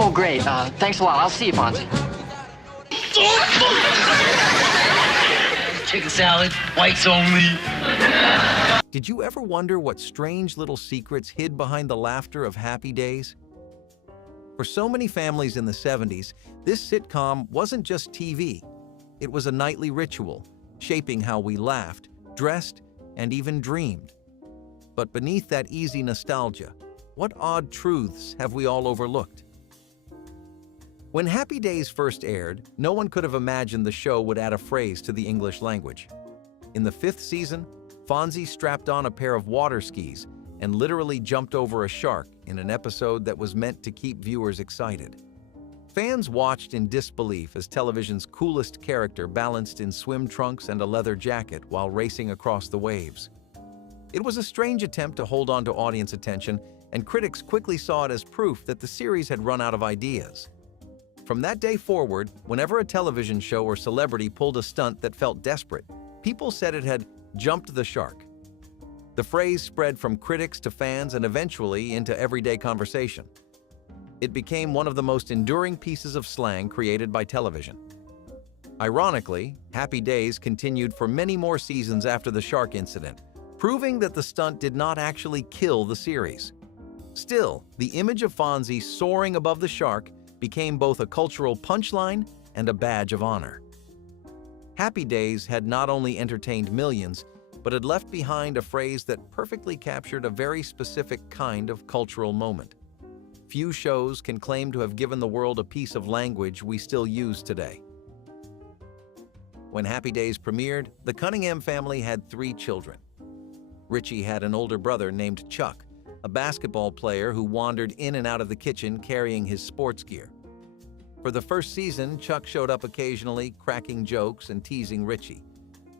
Oh, great. Thanks a lot. I'll see you, Fonzie. Chicken salad, whites only. Did you ever wonder what strange little secrets hid behind the laughter of Happy Days? For so many families in the 70s, this sitcom wasn't just TV. It was a nightly ritual, shaping how we laughed, dressed, and even dreamed. But beneath that easy nostalgia, what odd truths have we all overlooked? When Happy Days first aired, no one could have imagined the show would add a phrase to the English language. In the 5th season, Fonzie strapped on a pair of water skis and literally jumped over a shark in an episode that was meant to keep viewers excited. Fans watched in disbelief as television's coolest character balanced in swim trunks and a leather jacket while racing across the waves. It was a strange attempt to hold on to audience attention, and critics quickly saw it as proof that the series had run out of ideas. From that day forward, whenever a television show or celebrity pulled a stunt that felt desperate, people said it had jumped the shark. The phrase spread from critics to fans and eventually into everyday conversation. It became one of the most enduring pieces of slang created by television. Ironically, Happy Days continued for many more seasons after the shark incident, proving that the stunt did not actually kill the series. Still, the image of Fonzie soaring above the shark became both a cultural punchline and a badge of honor. Happy Days had not only entertained millions, but had left behind a phrase that perfectly captured a very specific kind of cultural moment. Few shows can claim to have given the world a piece of language we still use today. When Happy Days premiered, the Cunningham family had 3 children. Richie had an older brother named Chuck, a basketball player who wandered in and out of the kitchen carrying his sports gear. For the first season, Chuck showed up occasionally, cracking jokes and teasing Richie.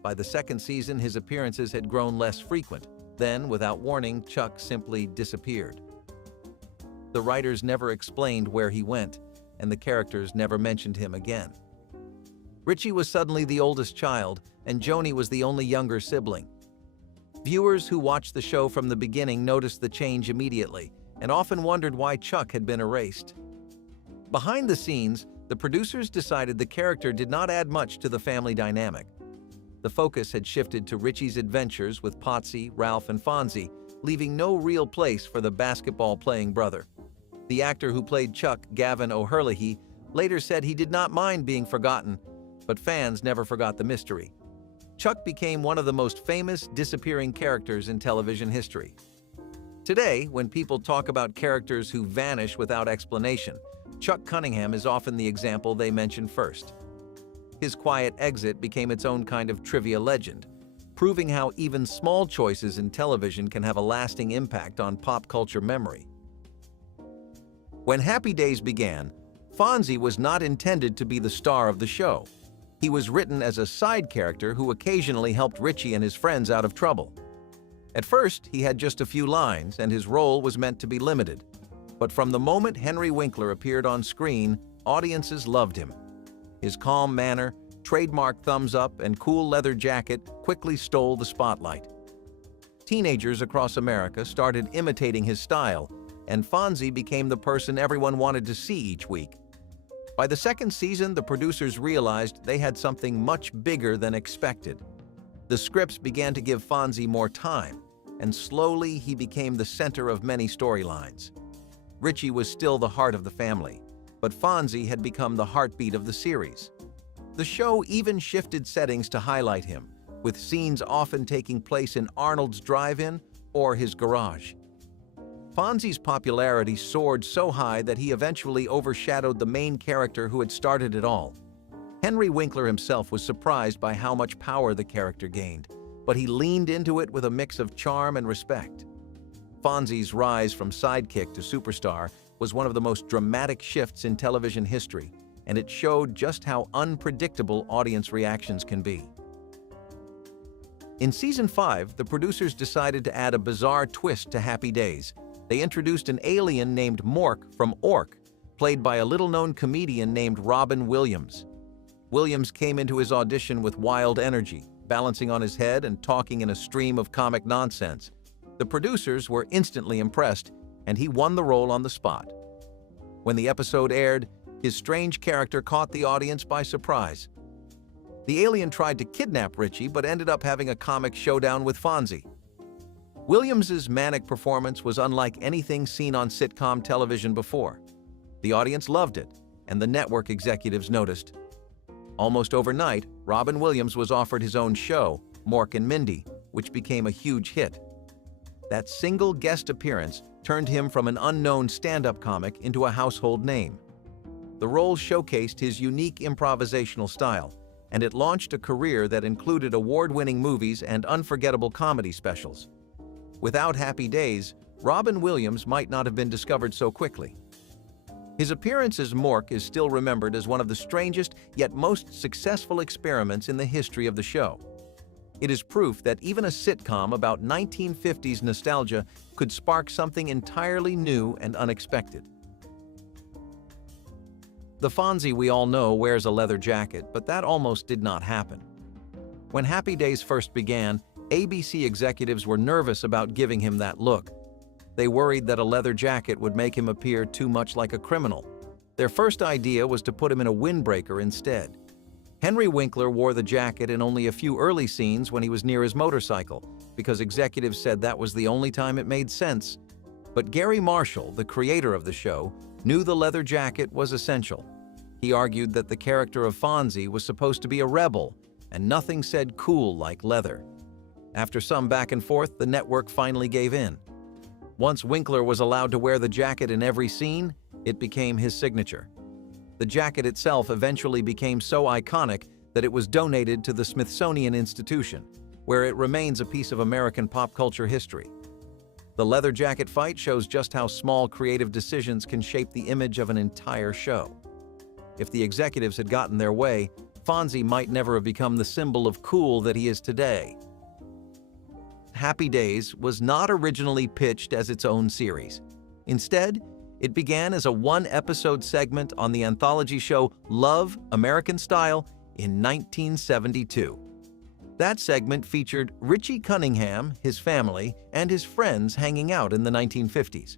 By the second season, his appearances had grown less frequent. Then, without warning, Chuck simply disappeared. The writers never explained where he went, and the characters never mentioned him again. Richie was suddenly the oldest child, and Joni was the only younger sibling. Viewers who watched the show from the beginning noticed the change immediately, and often wondered why Chuck had been erased. Behind the scenes, the producers decided the character did not add much to the family dynamic. The focus had shifted to Richie's adventures with Potsy, Ralph, and Fonzie, leaving no real place for the basketball-playing brother. The actor who played Chuck, Gavin O'Herlihy, later said he did not mind being forgotten, but fans never forgot the mystery. Chuck became one of the most famous disappearing characters in television history. Today, when people talk about characters who vanish without explanation, Chuck Cunningham is often the example they mention first. His quiet exit became its own kind of trivia legend, proving how even small choices in television can have a lasting impact on pop culture memory. When Happy Days began, Fonzie was not intended to be the star of the show. He was written as a side character who occasionally helped Richie and his friends out of trouble. At first, he had just a few lines, and his role was meant to be limited. But from the moment Henry Winkler appeared on screen, audiences loved him. His calm manner, trademark thumbs up, and cool leather jacket quickly stole the spotlight. Teenagers across America started imitating his style, and Fonzie became the person everyone wanted to see each week. By the second season, the producers realized they had something much bigger than expected. The scripts began to give Fonzie more time, and slowly he became the center of many storylines. Richie was still the heart of the family, but Fonzie had become the heartbeat of the series. The show even shifted settings to highlight him, with scenes often taking place in Arnold's drive-in or his garage. Fonzie's popularity soared so high that he eventually overshadowed the main character who had started it all. Henry Winkler himself was surprised by how much power the character gained, but he leaned into it with a mix of charm and respect. Fonzie's rise from sidekick to superstar was one of the most dramatic shifts in television history, and it showed just how unpredictable audience reactions can be. In Season 5, the producers decided to add a bizarre twist to Happy Days. They introduced an alien named Mork from Ork, played by a little-known comedian named Robin Williams. Williams came into his audition with wild energy, balancing on his head and talking in a stream of comic nonsense. The producers were instantly impressed, and he won the role on the spot. When the episode aired, his strange character caught the audience by surprise. The alien tried to kidnap Richie but ended up having a comic showdown with Fonzie. Williams's manic performance was unlike anything seen on sitcom television before. The audience loved it, and the network executives noticed. Almost overnight, Robin Williams was offered his own show, Mork and Mindy, which became a huge hit. That single guest appearance turned him from an unknown stand-up comic into a household name. The role showcased his unique improvisational style, and it launched a career that included award-winning movies and unforgettable comedy specials. Without Happy Days, Robin Williams might not have been discovered so quickly. His appearance as Mork is still remembered as one of the strangest yet most successful experiments in the history of the show. It is proof that even a sitcom about 1950s nostalgia could spark something entirely new and unexpected. The Fonzie we all know wears a leather jacket, but that almost did not happen. When Happy Days first began, ABC executives were nervous about giving him that look. They worried that a leather jacket would make him appear too much like a criminal. Their first idea was to put him in a windbreaker instead. Henry Winkler wore the jacket in only a few early scenes when he was near his motorcycle, because executives said that was the only time it made sense. But Gary Marshall, the creator of the show, knew the leather jacket was essential. He argued that the character of Fonzie was supposed to be a rebel, and nothing said cool like leather. After some back and forth, the network finally gave in. Once Winkler was allowed to wear the jacket in every scene, it became his signature. The jacket itself eventually became so iconic that it was donated to the Smithsonian Institution, where it remains a piece of American pop culture history. The leather jacket fight shows just how small creative decisions can shape the image of an entire show. If the executives had gotten their way, Fonzie might never have become the symbol of cool that he is today. Happy Days was not originally pitched as its own series. Instead, it began as a one-episode segment on the anthology show Love, American Style in 1972. That segment featured Richie Cunningham, his family, and his friends hanging out in the 1950s.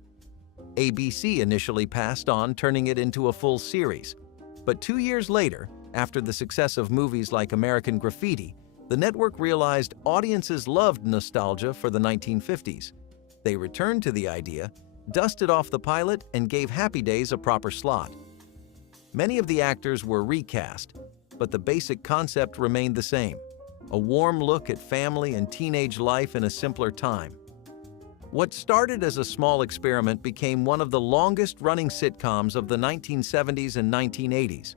ABC initially passed on turning it into a full series, but 2 years later, after the success of movies like American Graffiti, the network realized audiences loved nostalgia for the 1950s. They returned to the idea, dusted off the pilot, and gave Happy Days a proper slot. Many of the actors were recast, but the basic concept remained the same: a warm look at family and teenage life in a simpler time. What started as a small experiment became one of the longest-running sitcoms of the 1970s and 1980s.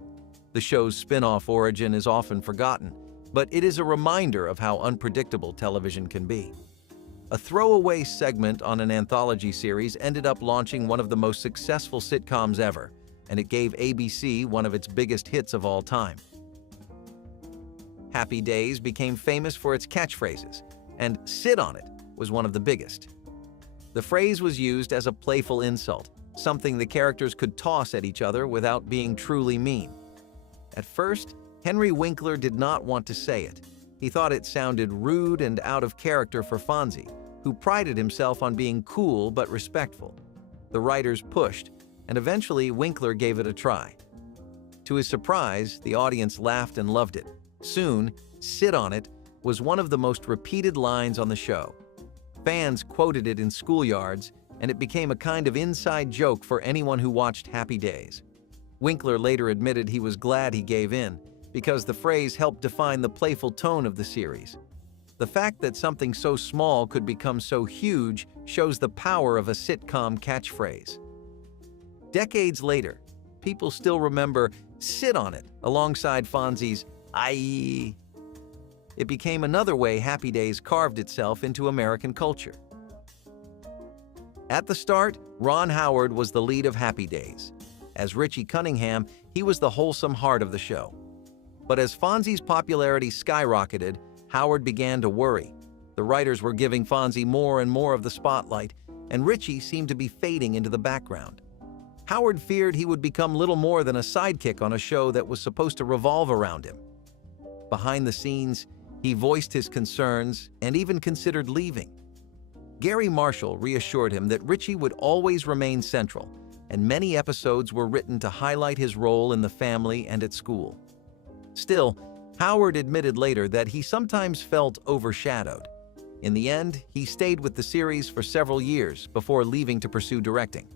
The show's spin-off origin is often forgotten, but it is a reminder of how unpredictable television can be. A throwaway segment on an anthology series ended up launching one of the most successful sitcoms ever, and it gave ABC one of its biggest hits of all time. Happy Days became famous for its catchphrases, and "sit on it" was one of the biggest. The phrase was used as a playful insult, something the characters could toss at each other without being truly mean. At first, Henry Winkler did not want to say it. He thought it sounded rude and out of character for Fonzie, who prided himself on being cool but respectful. The writers pushed, and eventually Winkler gave it a try. To his surprise, the audience laughed and loved it. Soon, "sit on it" was one of the most repeated lines on the show. Fans quoted it in schoolyards, and it became a kind of inside joke for anyone who watched Happy Days. Winkler later admitted he was glad he gave in, because the phrase helped define the playful tone of the series. The fact that something so small could become so huge shows the power of a sitcom catchphrase. Decades later, people still remember "sit on it" alongside Fonzie's "aye." It became another way Happy Days carved itself into American culture. At the start, Ron Howard was the lead of Happy Days. As Richie Cunningham, he was the wholesome heart of the show. But as Fonzie's popularity skyrocketed, Howard began to worry. The writers were giving Fonzie more and more of the spotlight, and Richie seemed to be fading into the background. Howard feared he would become little more than a sidekick on a show that was supposed to revolve around him. Behind the scenes, he voiced his concerns and even considered leaving. Gary Marshall reassured him that Richie would always remain central, and many episodes were written to highlight his role in the family and at school. Still, Howard admitted later that he sometimes felt overshadowed. In the end, he stayed with the series for several years before leaving to pursue directing.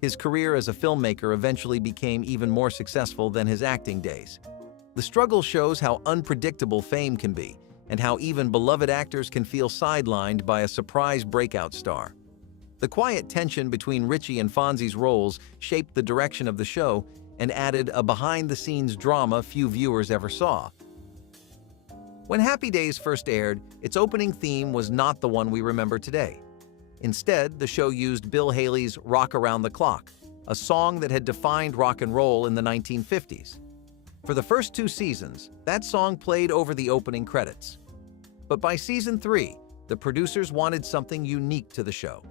His career as a filmmaker eventually became even more successful than his acting days. The struggle shows how unpredictable fame can be, and how even beloved actors can feel sidelined by a surprise breakout star. The quiet tension between Richie and Fonzie's roles shaped the direction of the show and added a behind-the-scenes drama few viewers ever saw. When Happy Days first aired, its opening theme was not the one we remember today. Instead, the show used Bill Haley's "Rock Around the Clock," a song that had defined rock and roll in the 1950s. For the first 2 seasons, that song played over the opening credits. But by season 3, the producers wanted something unique to the show.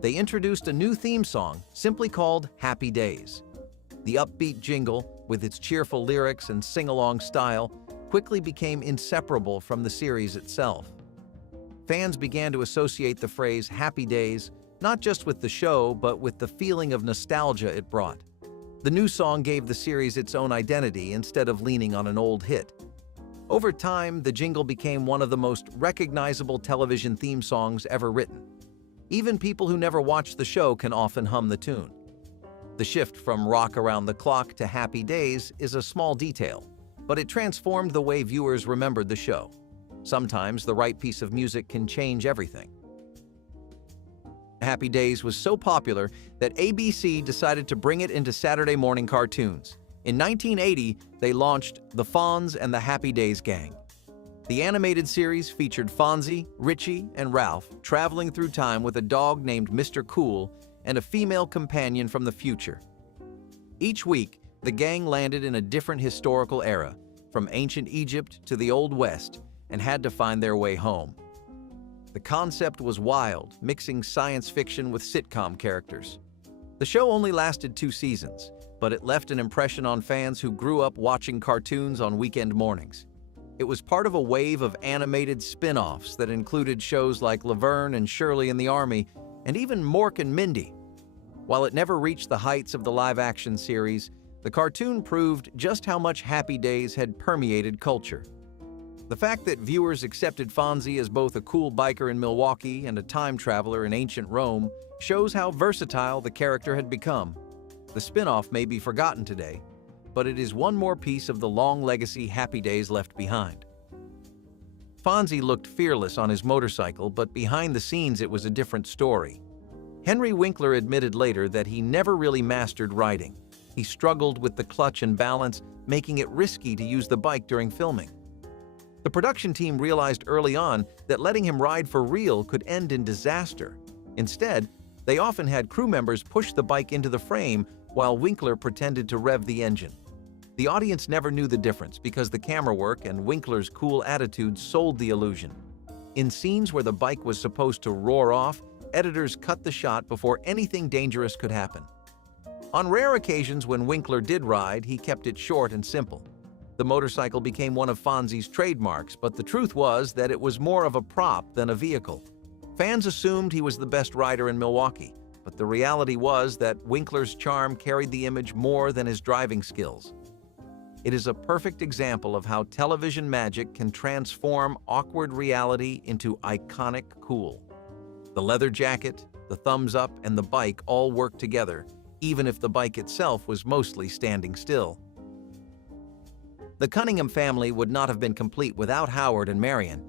They introduced a new theme song simply called Happy Days. The upbeat jingle, with its cheerful lyrics and sing-along style, quickly became inseparable from the series itself. Fans began to associate the phrase Happy Days not just with the show, but with the feeling of nostalgia it brought. The new song gave the series its own identity instead of leaning on an old hit. Over time, the jingle became one of the most recognizable television theme songs ever written. Even people who never watched the show can often hum the tune. The shift from Rock Around the Clock to Happy Days is a small detail, but it transformed the way viewers remembered the show. Sometimes the right piece of music can change everything. Happy Days was so popular that ABC decided to bring it into Saturday morning cartoons. In 1980, they launched The Fonz and the Happy Days Gang. The animated series featured Fonzie, Richie, and Ralph traveling through time with a dog named Mr. Cool and a female companion from the future. Each week, the gang landed in a different historical era, from ancient Egypt to the Old West, and had to find their way home. The concept was wild, mixing science fiction with sitcom characters. The show only lasted 2 seasons, but it left an impression on fans who grew up watching cartoons on weekend mornings. It was part of a wave of animated spin-offs that included shows like Laverne and Shirley and the Army, and even Mork and Mindy. While it never reached the heights of the live-action series, the cartoon proved just how much Happy Days had permeated culture. The fact that viewers accepted Fonzie as both a cool biker in Milwaukee and a time traveler in ancient Rome shows how versatile the character had become. The spin-off may be forgotten today, but it is one more piece of the long legacy Happy Days left behind. Fonzie looked fearless on his motorcycle, but behind the scenes it was a different story. Henry Winkler admitted later that he never really mastered riding. He struggled with the clutch and balance, making it risky to use the bike during filming. The production team realized early on that letting him ride for real could end in disaster. Instead, they often had crew members push the bike into the frame while Winkler pretended to rev the engine. The audience never knew the difference because the camera work and Winkler's cool attitude sold the illusion. In scenes where the bike was supposed to roar off, editors cut the shot before anything dangerous could happen. On rare occasions when Winkler did ride, he kept it short and simple. The motorcycle became one of Fonzie's trademarks, but the truth was that it was more of a prop than a vehicle. Fans assumed he was the best rider in Milwaukee, but the reality was that Winkler's charm carried the image more than his driving skills. It is a perfect example of how television magic can transform awkward reality into iconic cool. The leather jacket, the thumbs up, and the bike all worked together, even if the bike itself was mostly standing still. The Cunningham family would not have been complete without Howard and Marion,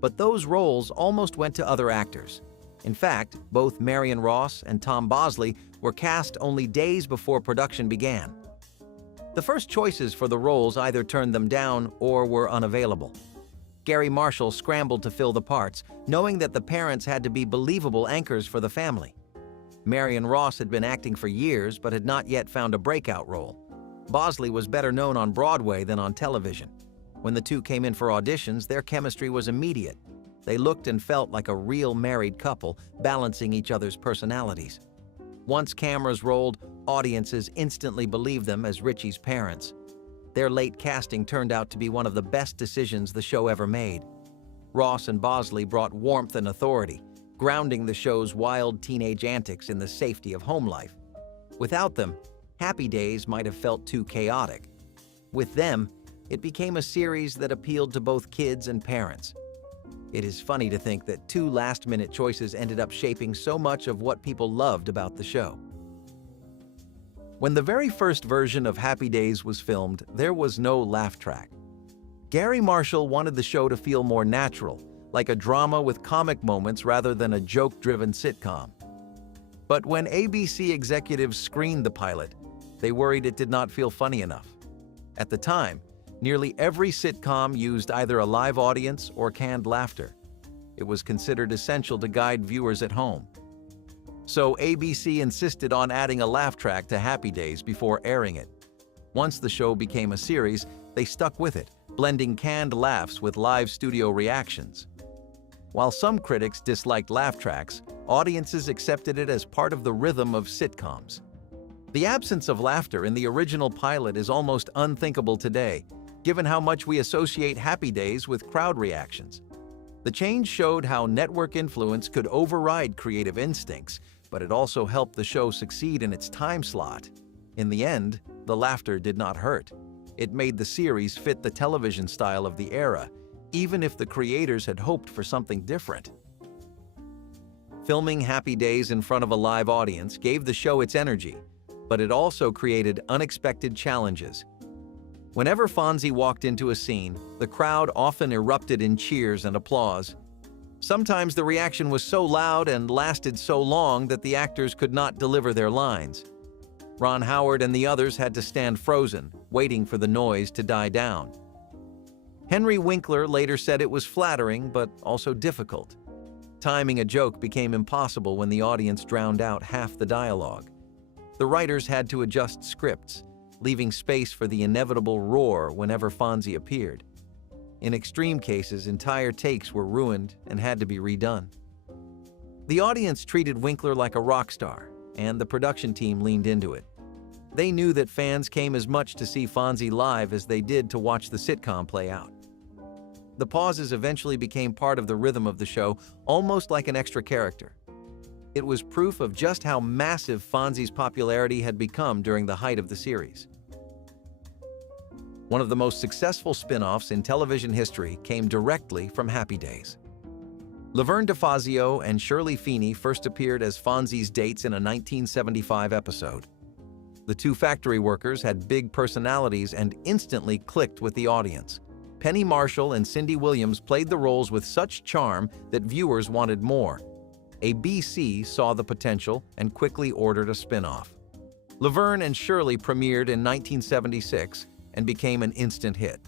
but those roles almost went to other actors. In fact, both Marion Ross and Tom Bosley were cast only days before production began. The first choices for the roles either turned them down or were unavailable. Gary Marshall scrambled to fill the parts, knowing that the parents had to be believable anchors for the family. Marion Ross had been acting for years but had not yet found a breakout role. Bosley was better known on Broadway than on television. When the two came in for auditions, their chemistry was immediate. They looked and felt like a real married couple, balancing each other's personalities. Once cameras rolled, audiences instantly believed them as Richie's parents. Their late casting turned out to be one of the best decisions the show ever made. Ross and Bosley brought warmth and authority, grounding the show's wild teenage antics in the safety of home life. Without them, Happy Days might have felt too chaotic. With them, it became a series that appealed to both kids and parents. It is funny to think that two last-minute choices ended up shaping so much of what people loved about the show. When the very first version of Happy Days was filmed, there was no laugh track. Gary Marshall wanted the show to feel more natural, like a drama with comic moments rather than a joke-driven sitcom. But when ABC executives screened the pilot, they worried it did not feel funny enough. At the time, nearly every sitcom used either a live audience or canned laughter. It was considered essential to guide viewers at home. So ABC insisted on adding a laugh track to Happy Days before airing it. Once the show became a series, they stuck with it, blending canned laughs with live studio reactions. While some critics disliked laugh tracks, audiences accepted it as part of the rhythm of sitcoms. The absence of laughter in the original pilot is almost unthinkable today, given how much we associate Happy Days with crowd reactions. The change showed how network influence could override creative instincts, but it also helped the show succeed in its time slot. In the end, the laughter did not hurt. It made the series fit the television style of the era, even if the creators had hoped for something different. Filming Happy Days in front of a live audience gave the show its energy, but it also created unexpected challenges. Whenever Fonzie walked into a scene, the crowd often erupted in cheers and applause. Sometimes the reaction was so loud and lasted so long that the actors could not deliver their lines. Ron Howard and the others had to stand frozen, waiting for the noise to die down. Henry Winkler later said it was flattering, but also difficult. Timing a joke became impossible when the audience drowned out half the dialogue. The writers had to adjust scripts, leaving space for the inevitable roar whenever Fonzie appeared. In extreme cases, entire takes were ruined and had to be redone. The audience treated Winkler like a rock star, and the production team leaned into it. They knew that fans came as much to see Fonzie live as they did to watch the sitcom play out. The pauses eventually became part of the rhythm of the show, almost like an extra character. It was proof of just how massive Fonzie's popularity had become during the height of the series. One of the most successful spin-offs in television history came directly from Happy Days. Laverne DeFazio and Shirley Feeney first appeared as Fonzie's dates in a 1975 episode. The two factory workers had big personalities and instantly clicked with the audience. Penny Marshall and Cindy Williams played the roles with such charm that viewers wanted more. ABC saw the potential and quickly ordered a spin-off. Laverne and Shirley premiered in 1976 and became an instant hit.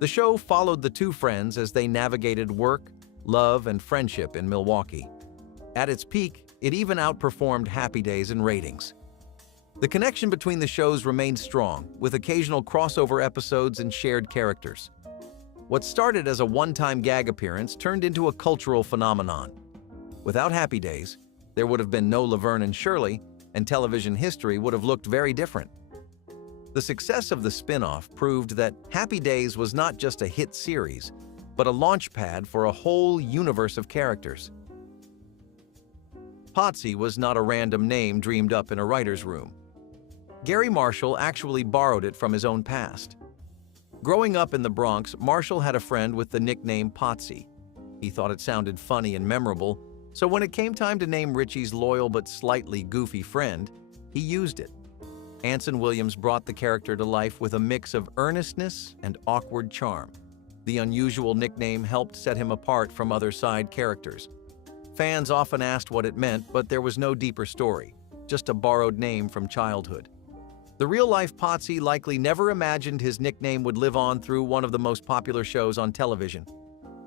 The show followed the two friends as they navigated work, love, and friendship in Milwaukee. At its peak, it even outperformed Happy Days in ratings. The connection between the shows remained strong, with occasional crossover episodes and shared characters. What started as a one-time gag appearance turned into a cultural phenomenon. Without Happy Days, there would have been no Laverne and Shirley, and television history would have looked very different. The success of the spin-off proved that Happy Days was not just a hit series, but a launchpad for a whole universe of characters. Potsy was not a random name dreamed up in a writer's room. Gary Marshall actually borrowed it from his own past. Growing up in the Bronx, Marshall had a friend with the nickname Potsy. He thought it sounded funny and memorable, so when it came time to name Richie's loyal but slightly goofy friend, he used it. Anson Williams brought the character to life with a mix of earnestness and awkward charm. The unusual nickname helped set him apart from other side characters. Fans often asked what it meant, but there was no deeper story, just a borrowed name from childhood. The real-life Potsy likely never imagined his nickname would live on through one of the most popular shows on television.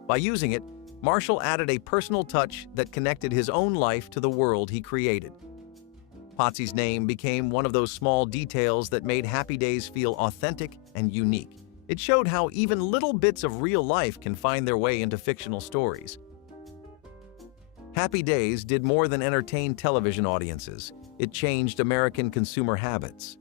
By using it, Marshall added a personal touch that connected his own life to the world he created. Potsy's name became one of those small details that made Happy Days feel authentic and unique. It showed how even little bits of real life can find their way into fictional stories. Happy Days did more than entertain television audiences. It changed American consumer habits.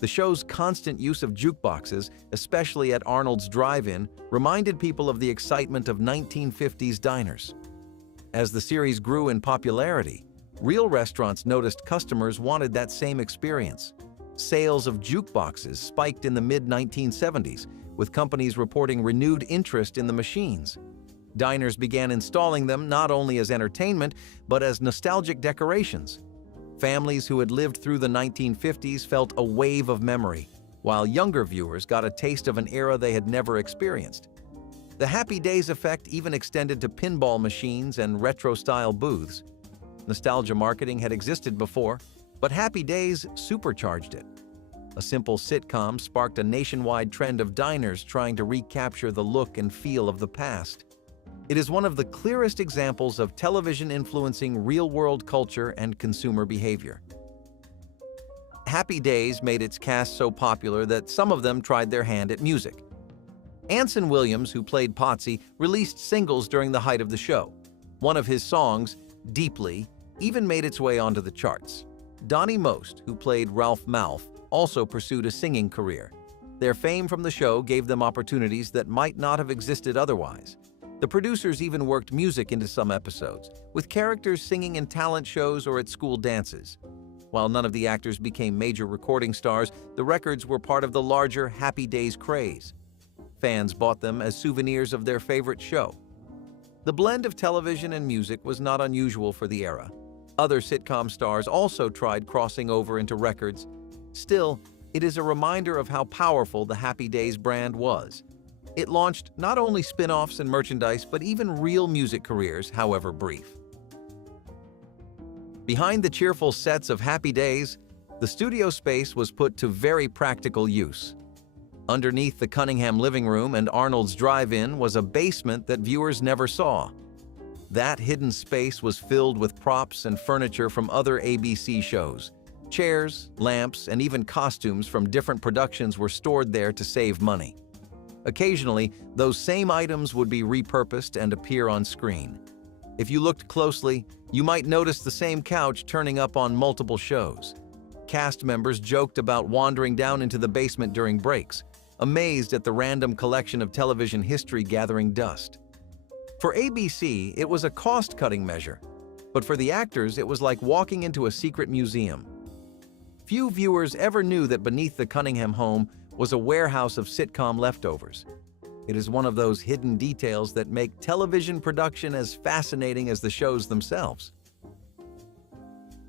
The show's constant use of jukeboxes, especially at Arnold's Drive-In, reminded people of the excitement of 1950s diners. As the series grew in popularity, Real restaurants noticed customers wanted that same experience. Sales of jukeboxes spiked in the mid-1970s, with companies reporting renewed interest in the machines. Diners began installing them not only as entertainment, but as nostalgic decorations. Families who had lived through the 1950s felt a wave of memory, while younger viewers got a taste of an era they had never experienced. The Happy Days effect even extended to pinball machines and retro-style booths. Nostalgia marketing had existed before, but Happy Days supercharged it. A simple sitcom sparked a nationwide trend of diners trying to recapture the look and feel of the past. It is one of the clearest examples of television influencing real-world culture and consumer behavior. Happy Days made its cast so popular that some of them tried their hand at music. Anson Williams, who played Potsy, released singles during the height of the show. One of his songs, Deeply, even made its way onto the charts. Donnie Most, who played Ralph Malph, also pursued a singing career. Their fame from the show gave them opportunities that might not have existed otherwise. The producers even worked music into some episodes, with characters singing in talent shows or at school dances. While none of the actors became major recording stars, the records were part of the larger Happy Days craze. Fans bought them as souvenirs of their favorite show. The blend of television and music was not unusual for the era. Other sitcom stars also tried crossing over into records. Still, it is a reminder of how powerful the Happy Days brand was. It launched not only spin-offs and merchandise, but even real music careers, however brief. Behind the cheerful sets of Happy Days, the studio space was put to very practical use. Underneath the Cunningham living room and Arnold's drive-in was a basement that viewers never saw. That hidden space was filled with props and furniture from other ABC shows. Chairs, lamps, and even costumes from different productions were stored there to save money. Occasionally, those same items would be repurposed and appear on screen. If you looked closely, you might notice the same couch turning up on multiple shows. Cast members joked about wandering down into the basement during breaks, amazed at the random collection of television history gathering dust. For ABC, it was a cost-cutting measure, but for the actors, it was like walking into a secret museum. Few viewers ever knew that beneath the Cunningham home was a warehouse of sitcom leftovers. It is one of those hidden details that make television production as fascinating as the shows themselves.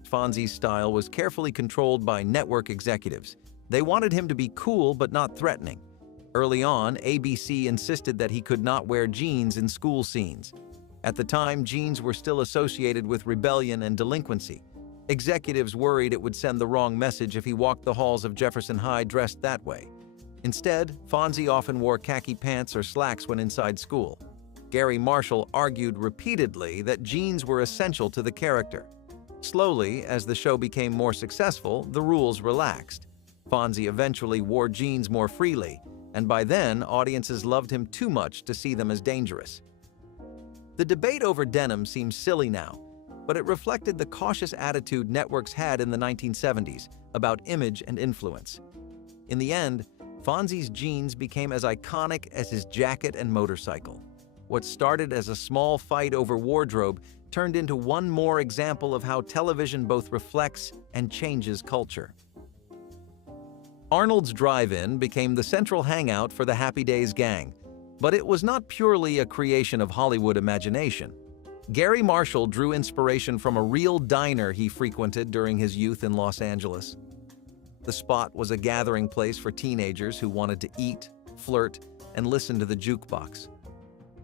Fonzie's style was carefully controlled by network executives. They wanted him to be cool but not threatening. Early on, ABC insisted that he could not wear jeans in school scenes. At the time, jeans were still associated with rebellion and delinquency. Executives worried it would send the wrong message if he walked the halls of Jefferson High dressed that way. Instead, Fonzie often wore khaki pants or slacks when inside school. Gary Marshall argued repeatedly that jeans were essential to the character. Slowly, as the show became more successful, the rules relaxed. Fonzie eventually wore jeans more freely, and by then, audiences loved him too much to see them as dangerous. The debate over denim seems silly now, but it reflected the cautious attitude networks had in the 1970s about image and influence. In the end, Fonzie's jeans became as iconic as his jacket and motorcycle. What started as a small fight over wardrobe turned into one more example of how television both reflects and changes culture. Arnold's Drive-In became the central hangout for the Happy Days gang, but it was not purely a creation of Hollywood imagination. Gary Marshall drew inspiration from a real diner he frequented during his youth in Los Angeles. The spot was a gathering place for teenagers who wanted to eat, flirt, and listen to the jukebox.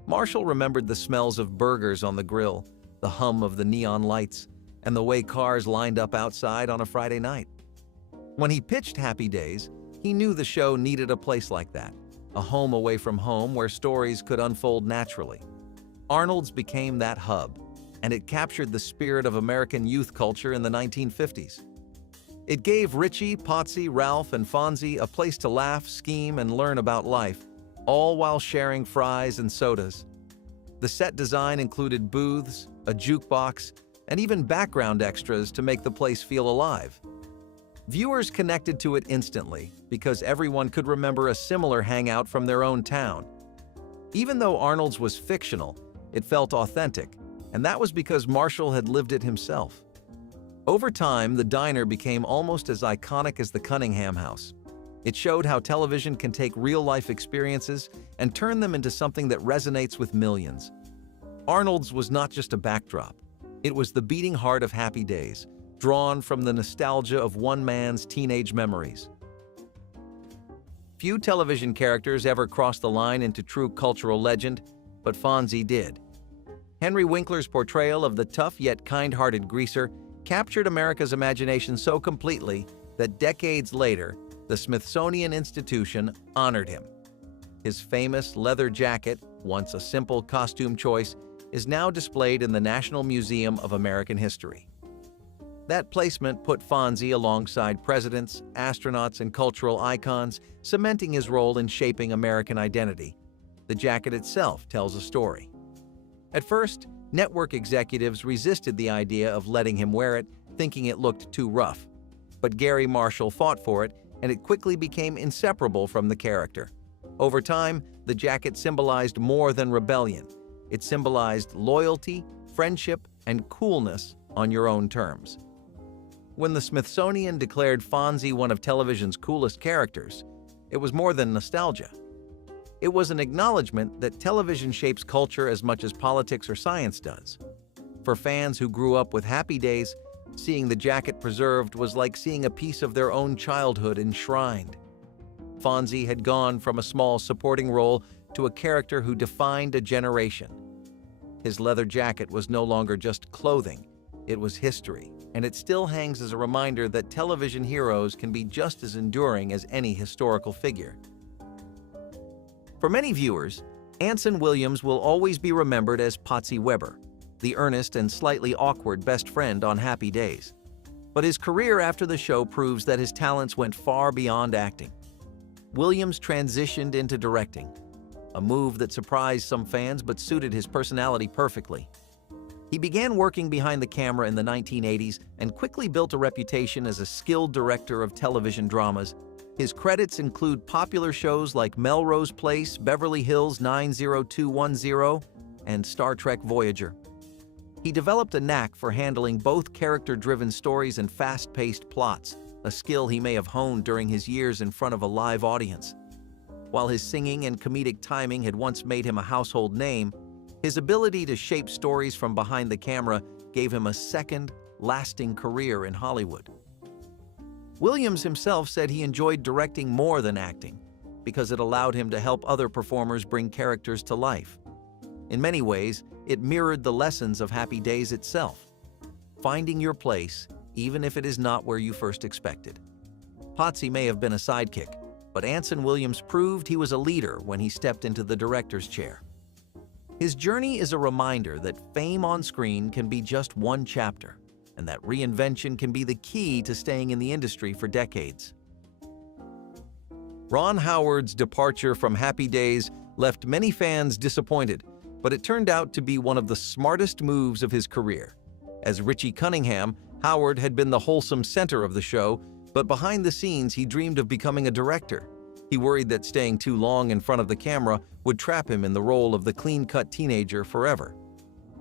Marshall remembered the smells of burgers on the grill, the hum of the neon lights, and the way cars lined up outside on a Friday night. When he pitched Happy Days, he knew the show needed a place like that, a home away from home where stories could unfold naturally. Arnold's became that hub, and it captured the spirit of American youth culture in the 1950s. It gave Richie, Potsy, Ralph, and Fonzie a place to laugh, scheme, and learn about life, all while sharing fries and sodas. The set design included booths, a jukebox, and even background extras to make the place feel alive. Viewers connected to it instantly because everyone could remember a similar hangout from their own town. Even though Arnold's was fictional, it felt authentic, and that was because Marshall had lived it himself. Over time, the diner became almost as iconic as the Cunningham House. It showed how television can take real-life experiences and turn them into something that resonates with millions. Arnold's was not just a backdrop. It was the beating heart of Happy Days, drawn from the nostalgia of one man's teenage memories. Few television characters ever crossed the line into true cultural legend, but Fonzie did. Henry Winkler's portrayal of the tough yet kind-hearted greaser captured America's imagination so completely that decades later, the Smithsonian Institution honored him. His famous leather jacket, once a simple costume choice, is now displayed in the National Museum of American History. That placement put Fonzie alongside presidents, astronauts, and cultural icons, cementing his role in shaping American identity. The jacket itself tells a story. At first, network executives resisted the idea of letting him wear it, thinking it looked too rough. But Gary Marshall fought for it, and it quickly became inseparable from the character. Over time, the jacket symbolized more than rebellion. It symbolized loyalty, friendship, and coolness on your own terms. When the Smithsonian declared Fonzie one of television's coolest characters, it was more than nostalgia. It was an acknowledgement that television shapes culture as much as politics or science does. For fans who grew up with Happy Days, seeing the jacket preserved was like seeing a piece of their own childhood enshrined. Fonzie had gone from a small supporting role to a character who defined a generation. His leather jacket was no longer just clothing, it was history, and it still hangs as a reminder that television heroes can be just as enduring as any historical figure. For many viewers, Anson Williams will always be remembered as Patsy Weber, the earnest and slightly awkward best friend on Happy Days. But his career after the show proves that his talents went far beyond acting. Williams transitioned into directing, a move that surprised some fans but suited his personality perfectly. He began working behind the camera in the 1980s and quickly built a reputation as a skilled director of television dramas. His credits include popular shows like Melrose Place, Beverly Hills 90210, and Star Trek Voyager. He developed a knack for handling both character-driven stories and fast-paced plots, a skill he may have honed during his years in front of a live audience. While his singing and comedic timing had once made him a household name, his ability to shape stories from behind the camera gave him a second, lasting career in Hollywood. Williams himself said he enjoyed directing more than acting because it allowed him to help other performers bring characters to life. In many ways, it mirrored the lessons of Happy Days itself, finding your place even if it is not where you first expected. Patsy may have been a sidekick, but Anson Williams proved he was a leader when he stepped into the director's chair. His journey is a reminder that fame on screen can be just one chapter, and that reinvention can be the key to staying in the industry for decades. Ron Howard's departure from Happy Days left many fans disappointed, but it turned out to be one of the smartest moves of his career. As Richie Cunningham, Howard had been the wholesome center of the show, but behind the scenes he dreamed of becoming a director. He worried that staying too long in front of the camera would trap him in the role of the clean-cut teenager forever.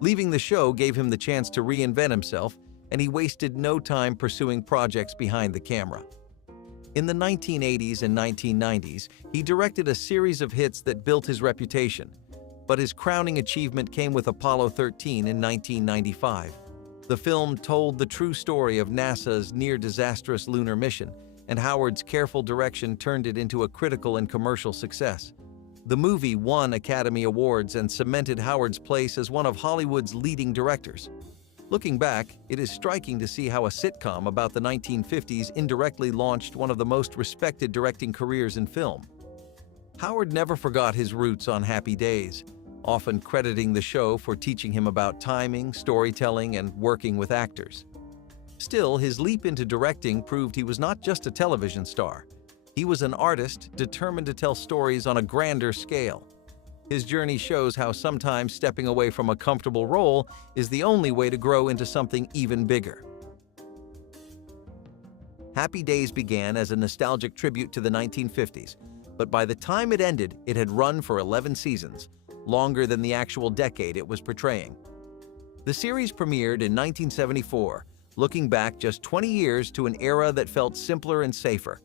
Leaving the show gave him the chance to reinvent himself, and he wasted no time pursuing projects behind the camera. In the 1980s and 1990s, he directed a series of hits that built his reputation, but his crowning achievement came with Apollo 13 in 1995. The film told the true story of NASA's near-disastrous lunar mission, and Howard's careful direction turned it into a critical and commercial success. The movie won Academy Awards and cemented Howard's place as one of Hollywood's leading directors. Looking back, it is striking to see how a sitcom about the 1950s indirectly launched one of the most respected directing careers in film. Howard never forgot his roots on Happy Days, often crediting the show for teaching him about timing, storytelling, and working with actors. Still, his leap into directing proved he was not just a television star. He was an artist determined to tell stories on a grander scale. His journey shows how sometimes stepping away from a comfortable role is the only way to grow into something even bigger. Happy Days began as a nostalgic tribute to the 1950s, but by the time it ended, it had run for 11 seasons, longer than the actual decade it was portraying. The series premiered in 1974, looking back just 20 years to an era that felt simpler and safer.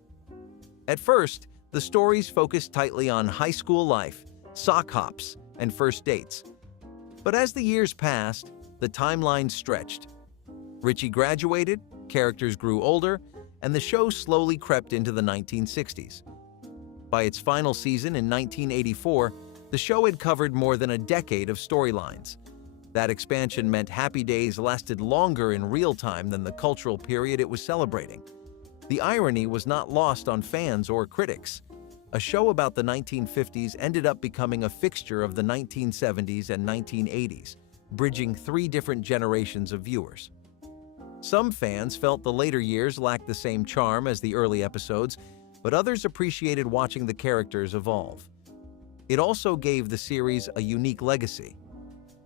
At first, the stories focused tightly on high school life, sock hops, and first dates. But as the years passed, the timeline stretched. Richie graduated, characters grew older, and the show slowly crept into the 1960s. By its final season in 1984, the show had covered more than a decade of storylines. That expansion meant Happy Days lasted longer in real time than the cultural period it was celebrating. The irony was not lost on fans or critics. A show about the 1950s ended up becoming a fixture of the 1970s and 1980s, bridging 3 different generations of viewers. Some fans felt the later years lacked the same charm as the early episodes, but others appreciated watching the characters evolve. It also gave the series a unique legacy.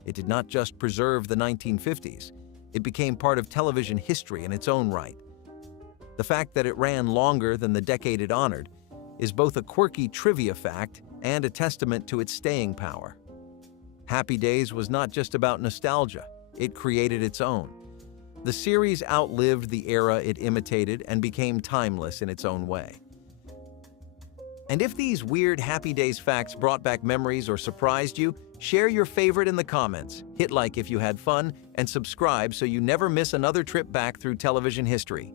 It did not just preserve the 1950s, it became part of television history in its own right. The fact that it ran longer than the decade it honored is both a quirky trivia fact and a testament to its staying power. Happy Days was not just about nostalgia, it created its own. The series outlived the era it imitated and became timeless in its own way. And if these weird Happy Days facts brought back memories or surprised you, share your favorite in the comments, hit like if you had fun, and subscribe so you never miss another trip back through television history.